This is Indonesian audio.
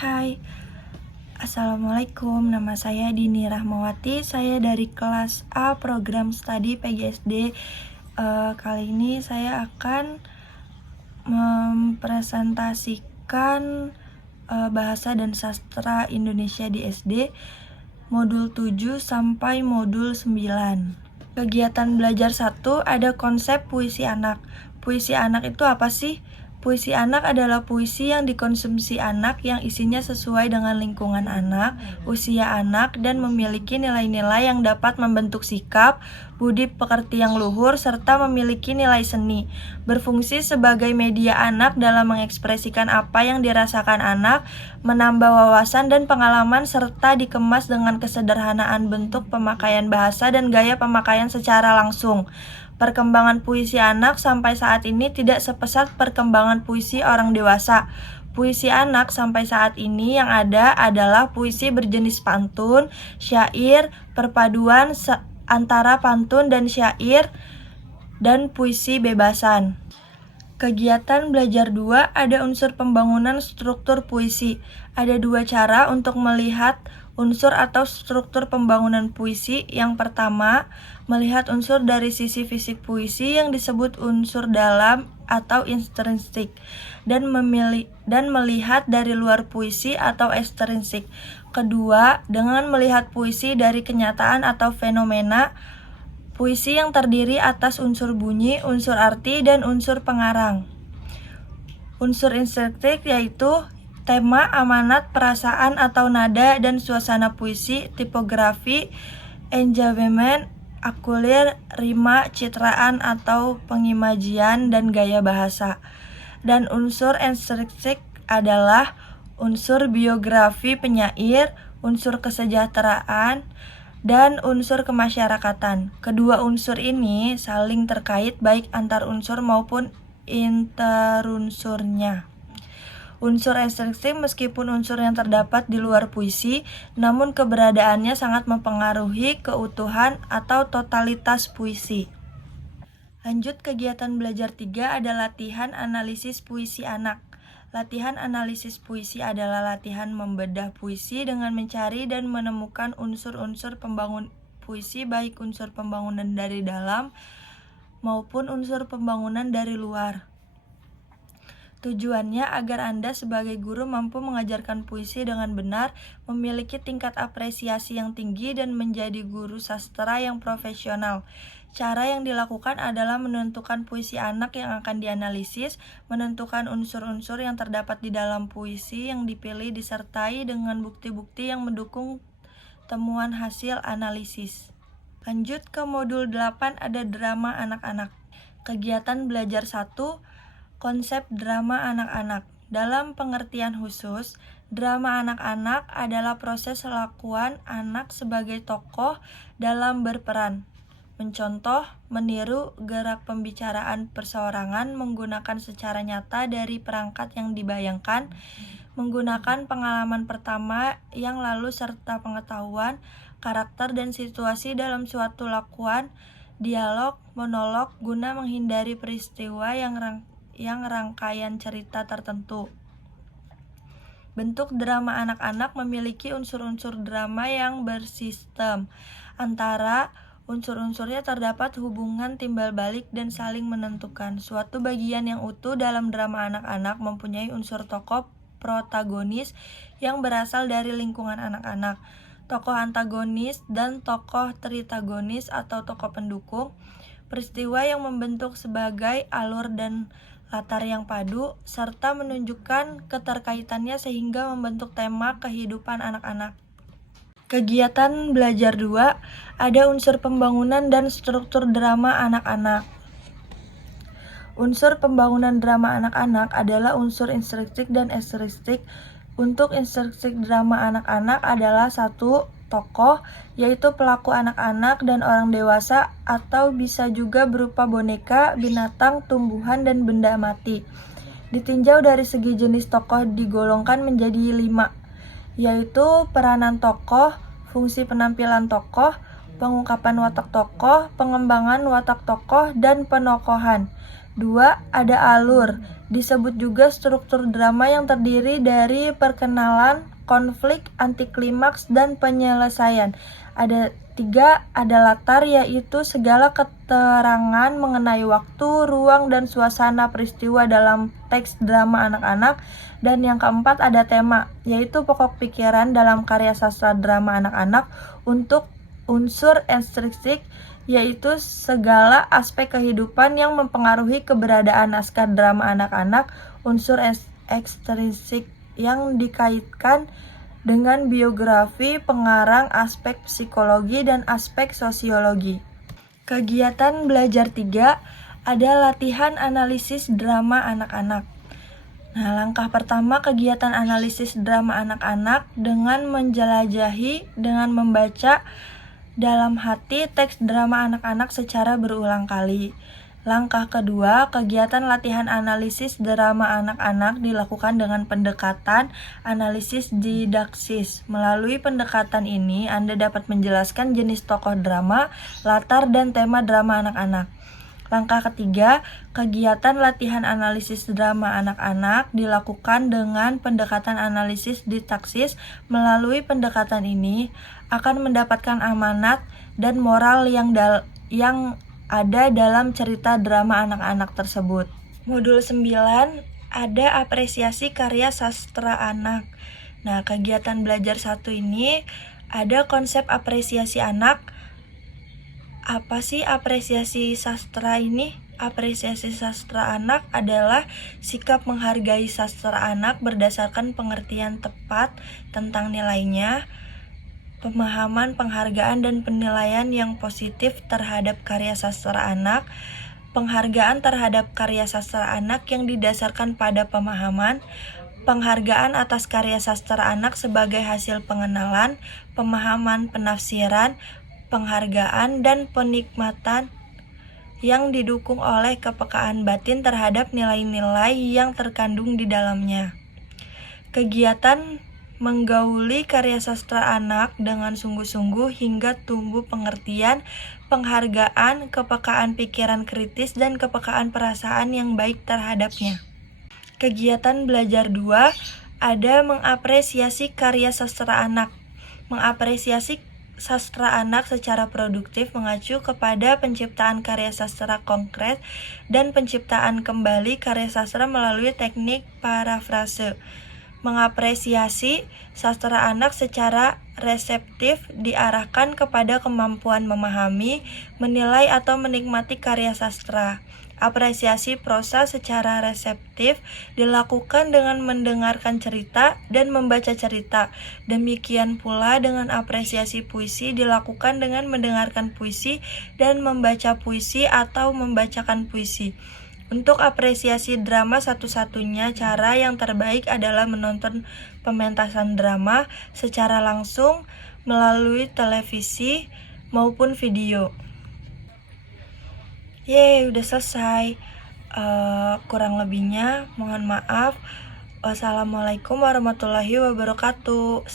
Hai, Assalamualaikum. Nama saya Dini Rahmawati. Saya dari kelas A program studi PGSD. Kali ini saya akan mempresentasikan bahasa dan sastra Indonesia di SD modul 7 sampai modul 9. Kegiatan belajar 1 ada konsep puisi anak. Puisi anak itu apa sih? Puisi anak adalah puisi yang dikonsumsi anak yang isinya sesuai dengan lingkungan anak, usia anak, dan memiliki nilai-nilai yang dapat membentuk sikap, budi pekerti yang luhur, serta memiliki nilai seni. Berfungsi sebagai media anak dalam mengekspresikan apa yang dirasakan anak, menambah wawasan dan pengalaman, serta dikemas dengan kesederhanaan bentuk pemakaian bahasa dan gaya pemakaian secara langsung. Perkembangan puisi anak sampai saat ini tidak sepesat perkembangan puisi orang dewasa. Puisi anak sampai saat ini yang ada adalah puisi berjenis pantun, syair, perpaduan antara pantun dan syair, dan puisi bebasan. Kegiatan belajar 2 ada unsur pembangunan struktur puisi. Ada 2 cara untuk melihat unsur atau struktur pembangunan puisi. Yang pertama, melihat unsur dari sisi fisik puisi yang disebut unsur dalam atau intrinsik, dan melihat dari luar puisi atau ekstrinsik. Kedua, dengan melihat puisi dari kenyataan atau fenomena puisi yang terdiri atas unsur bunyi, unsur arti, dan unsur pengarang. Unsur intrinsik yaitu tema, amanat, perasaan atau nada dan suasana puisi, tipografi, enjawement, akulir, rima, citraan atau pengimajian, dan gaya bahasa. Dan unsur ekstrinsik adalah unsur biografi penyair, unsur kesejahteraan, dan unsur kemasyarakatan. Kedua unsur ini saling terkait baik antar unsur maupun interunsurnya. Unsur ekstrinsik meskipun unsur yang terdapat di luar puisi, namun keberadaannya sangat mempengaruhi keutuhan atau totalitas puisi. Lanjut, kegiatan belajar 3 ada latihan analisis puisi anak. Latihan analisis puisi adalah latihan membedah puisi dengan mencari dan menemukan unsur-unsur pembangun puisi, baik unsur pembangunan dari dalam maupun unsur pembangunan dari luar. Tujuannya agar Anda sebagai guru mampu mengajarkan puisi dengan benar, memiliki tingkat apresiasi yang tinggi, dan menjadi guru sastra yang profesional. Cara yang dilakukan adalah menentukan puisi anak yang akan dianalisis, menentukan unsur-unsur yang terdapat di dalam puisi yang dipilih, disertai dengan bukti-bukti yang mendukung temuan hasil analisis. Lanjut ke modul 8 ada drama anak-anak. Kegiatan belajar 1, konsep drama anak-anak. Dalam pengertian khusus, drama anak-anak adalah proses lakuan anak sebagai tokoh dalam berperan, mencontoh, meniru gerak pembicaraan perseorangan menggunakan secara nyata dari perangkat yang dibayangkan, menggunakan pengalaman pertama yang lalu serta pengetahuan, karakter dan situasi dalam suatu lakuan, dialog, monolog, guna menghindari peristiwa yang rangkaian cerita tertentu. Bentuk drama anak-anak memiliki unsur-unsur drama yang bersistem. Antara unsur-unsurnya terdapat hubungan timbal balik dan saling menentukan. Suatu bagian yang utuh dalam drama anak-anak mempunyai unsur tokoh protagonis yang berasal dari lingkungan anak-anak, tokoh antagonis dan tokoh tritagonis atau tokoh pendukung, peristiwa yang membentuk sebagai alur dan latar yang padu, serta menunjukkan keterkaitannya sehingga membentuk tema kehidupan anak-anak. Kegiatan belajar 2 ada unsur pembangunan dan struktur drama anak-anak. Unsur pembangunan drama anak-anak adalah unsur intrinsik dan ekstrinsik. Untuk intrinsik drama anak-anak adalah 1. Tokoh, yaitu pelaku anak-anak dan orang dewasa, atau bisa juga berupa boneka, binatang, tumbuhan, dan benda mati. Ditinjau dari segi jenis tokoh digolongkan menjadi 5, yaitu peranan tokoh, fungsi penampilan tokoh, pengungkapan watak tokoh, pengembangan watak tokoh, dan penokohan. 2. Ada alur. Disebut juga struktur drama yang terdiri dari perkenalan, konflik, antiklimaks, dan penyelesaian. 3. Ada latar, yaitu segala keterangan mengenai waktu, ruang, dan suasana peristiwa dalam teks drama anak-anak. Dan yang keempat ada tema, yaitu pokok pikiran dalam karya sastra drama anak-anak untuk unsur ekstrinsik, yaitu segala aspek kehidupan yang mempengaruhi keberadaan naskah drama anak-anak. Unsur ekstrinsik yang dikaitkan dengan biografi pengarang, aspek psikologi, dan aspek sosiologi. Kegiatan belajar 3 ada latihan analisis drama anak-anak. Nah, langkah pertama kegiatan analisis drama anak-anak dengan menjelajahi dengan membaca dalam hati teks drama anak-anak secara berulang kali. Langkah kedua, kegiatan latihan analisis drama anak-anak dilakukan dengan pendekatan analisis didaksis. Melalui pendekatan ini, Anda dapat menjelaskan jenis tokoh drama, latar, dan tema drama anak-anak. Langkah ketiga, kegiatan latihan analisis drama anak-anak dilakukan dengan pendekatan analisis didaksis. Melalui pendekatan ini, akan mendapatkan amanat dan moral yang ada dalam cerita drama anak-anak tersebut. Modul 9 ada apresiasi karya sastra anak. Nah, kegiatan belajar 1 ini ada konsep apresiasi anak. Apa sih apresiasi sastra ini? Apresiasi sastra anak adalah sikap menghargai sastra anak berdasarkan pengertian tepat tentang nilainya, pemahaman, penghargaan, dan penilaian yang positif terhadap karya sastra anak. Penghargaan terhadap karya sastra anak yang didasarkan pada pemahaman. Penghargaan atas karya sastra anak sebagai hasil pengenalan, pemahaman, penafsiran, penghargaan, dan penikmatan yang didukung oleh kepekaan batin terhadap nilai-nilai yang terkandung di dalamnya. Kegiatan menggauli karya sastra anak dengan sungguh-sungguh hingga tumbuh pengertian, penghargaan, kepekaan pikiran kritis, dan kepekaan perasaan yang baik terhadapnya. Kegiatan belajar 2 ada mengapresiasi karya sastra anak. Mengapresiasi sastra anak secara produktif mengacu kepada penciptaan karya sastra konkret dan penciptaan kembali karya sastra melalui teknik parafrase. Mengapresiasi sastra anak secara reseptif diarahkan kepada kemampuan memahami, menilai, atau menikmati karya sastra. Apresiasi prosa secara reseptif dilakukan dengan mendengarkan cerita dan membaca cerita. Demikian pula dengan apresiasi puisi dilakukan dengan mendengarkan puisi dan membaca puisi atau membacakan puisi. Untuk apresiasi drama, satu-satunya cara yang terbaik adalah menonton pementasan drama secara langsung melalui televisi maupun video. Yeay, udah selesai. Kurang lebihnya mohon maaf. Wassalamualaikum warahmatullahi wabarakatuh.